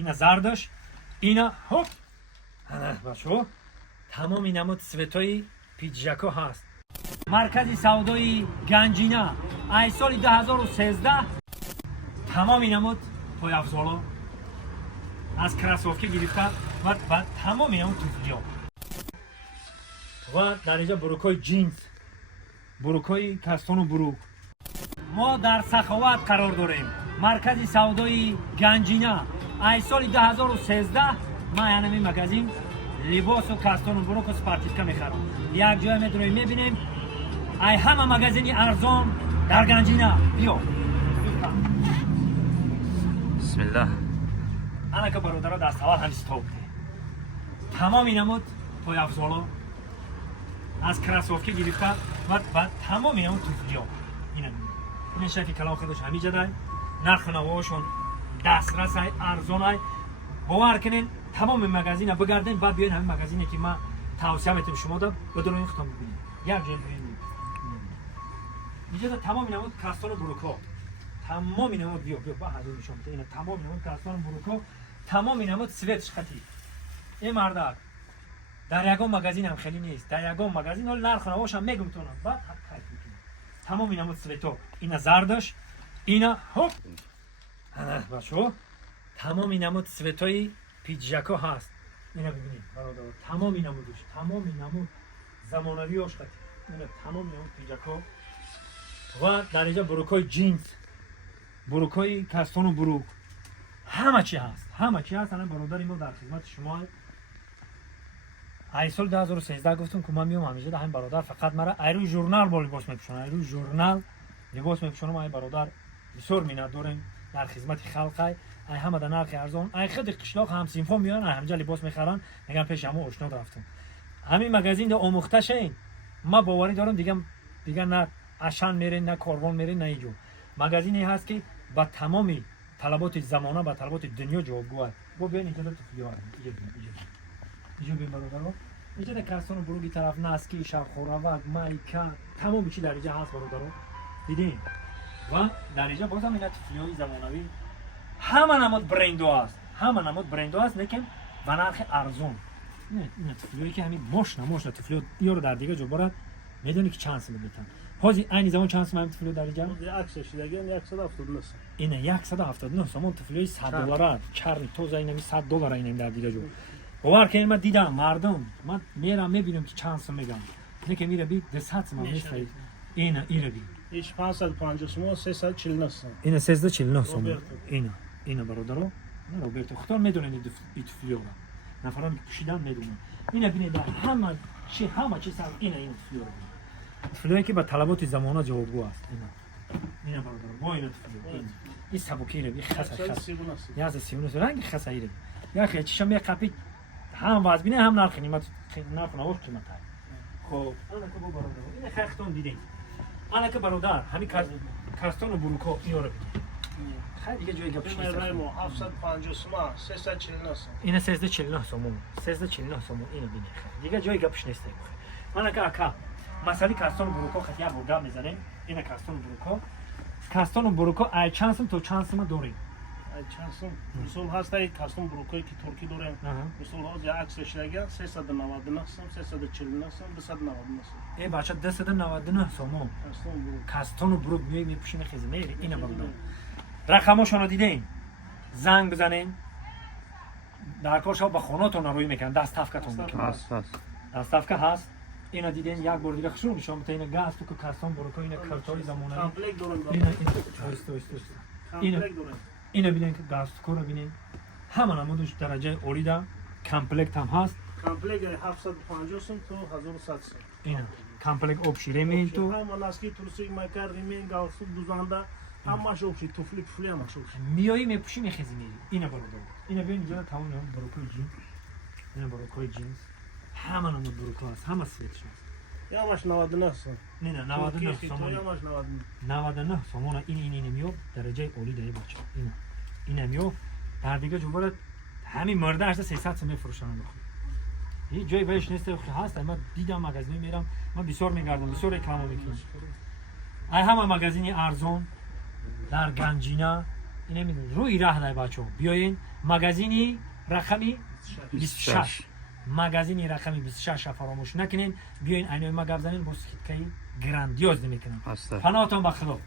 اینا زردش، اینا هوب باشو تمام این نمود سویتای پیجاکو هست. مرکز سودای گنجینه ای سال 2013 تمام این نمود پای افزالا از کراسوفکی گرفته و تمام این نمود توفلیا و در اینجا بروکای جینز، بروکای کستان و بروک. ما در سخاوت قرار داریم. مرکز سودای گنجینه ای سال 2013 ما یعنی مگزین لباس و کستان و بروک و سپارتیسکا میخرم. یک جای میتونیم میبینیم ای همه مگزینی ارزان در گنجینه. بیا بسم الله. انا که برادرها دست اول هم ستوب تمام این نمود پای افزالا از کراسوفکی گرفته و تمام این نمود توفلیا. این شکل کلام خودش همیجا دای نرخ نواشون دسترس های ارزان های باور کنین. تمام مگزین بگردین بعد بیاین همین مگزینی که ما توصیه میتونم شما داد بدون ختم ببینید. یک جای ببینید اینجا تمام این نمود کستان و بروکا تمام این نمود بیا با حضور نشون میده. اینا تمام این نمود کستان و بروکا تمام این نمود سویت خطی. این مرد در یگان مگزین هم خیلی نیست. در یگان مگزین ها نرخ نواش هم میگم تونم بعد خرید میکنم. تمام این نمود سویتو اینا زردش، اینا هوب باشو تمام این نمود سویتای پیجاکو هست. اینا ببینید برادر تمام این نمودش تمام این نمود زمانوی آشقتی. اینا تمام این نمود پیجاکو و در اینجا بروکای جینز، بروکای کستان و بروک همه چی هست. همه چی هست. الان برادر ما در خدمت شما. ای سال 2013 گفتم که من میام همیشه همین برادر فقط مرا ایرو ژورنال با لباس میپوشونم. ایرو ژورنال لباس میپوشونم. ای برادر بسیار مینت داریم در خدمت خلق. ای همه در نرخ ارزان. ای خود قشلاق هم سینفو میان همینجا لباس میخرن میگن پیش همو آشنا رفتم. همین مگزین ده آموخته شین. ما باوری دارم دیگه نه اشان میرین نه کاروان میرین نه اینجا. مگزینی هست که با تمامی طلبات زمانه با طلبات دنیا جوابگو است. بو ببین اینجا تو فیار اینجا ببین برادر. اینجا در کستان و بروگی طرف نسکی شاخوراوک مایکا تمام چی در اینجا هست برادر. دیدین و در اینجا بازم اینا تفلیای زمانوی همه نماد برندو است. همه نماد برندو است لیکن با نرخ ارزان. این تفلیایی که همین ماشنا تفلیو یارو در دیگه جو برات میدونی که چند سال میتن. حاجی این زمان چند سال تفلیو در اینجا؟ عکسش دیگه 179. اینه 179 سوم تفلیوی $100 چرمی توزه اینم $100 اینم در دیگه جو. باور کنید من دیدم مردم من میرم میبینم که چند سال میگم. لیکن میره بی 200 من میشه. اینا بی هیچ 550 349 این 349 سوم. اینا برادرو نه روبرتو خودت میدونید این تفلیو را نفران پوشیدن میدونن. اینا ببینید همه چی سر این تفلیو را تفلیویی که با طلبات زمانه جوابگو است. اینا برادر با این تفلیو این سبوکی رو خاص یاز سیونس رنگ خاصه ایره یا اخی چشم یک قپی هم وزبینه هم نرخ قیمت نرخ نوش قیمت های. خب انا که با برادر این خختون دیدین انا که برادر همین کاستان و بروکو اینا رو خیلی دیگه جای گپش نیست. 750 سوم 349 این 349 سوم 349 سوم اینو ببین دیگه جای گپش نیست. انا که اکا مسئله کاستان و بروکو خیلی بودا میزنیم. این کاستان و بروکو ای چند سوم تو چند سوم داریم. چند سوم مثال هست ای کاستان بروکوی که ترکی داریم. مثال ها یا عکسش دیگه 399 سوم 349 سوم 299 سوم. ای بچا 299 سوم کاستان و بروک میپوشین خیزمه اینا بالا. رقماشونو دیدین زنگ بزنین در کارشو با خوناتون روی میکنن دستافکتون میکنن. هست دستافکه هست. اینا دیدین یک بار دیگه خشور میشم مت اینا گاز تو کاستان بروکو اینا کارتای زمانه کامپلکس دارن. اینا ببینید که گاز کو رو ببینید همه نمودش درجه اوریدا کامپلکس هم هست. کامپلکس 750 سوم تو 1100 سوم. اینا کامپلکس اوبشیره می تو هم لاسکی تورسی مایکار ریمین گاوسو دوزاندا همش اوبشی توفلی همش اوبشی میایی میپوشی میخیزی میری. اینا برادر اینا ببین اینجا تمام بروکوی جین اینا بروکوی جینز همه نمود بروکو هست همه سویتش هست. یا ماش 99 سوم. نه 99 سوم. 99 سوم این میو درجه اولی داره بچه. اینا میو در دیگه جوبرت همین مرده 300 سوم میفروشن بخوام. هیچ جای بهش نیست که هست. من دیدم مغازه میرم من بسیار میگردم بسیار رکلام میکنم. ای همه مغازه ارزان در گنجینه اینه میدونید روی راه دای بچه‌ها بیاین مغازینی رقمی 26 مغازینی رقمی 26 فراموش نکنین بیاین عینای ما گپ زنین با سکیتکای گراندیوز میکنن هسته پناهتون به خدا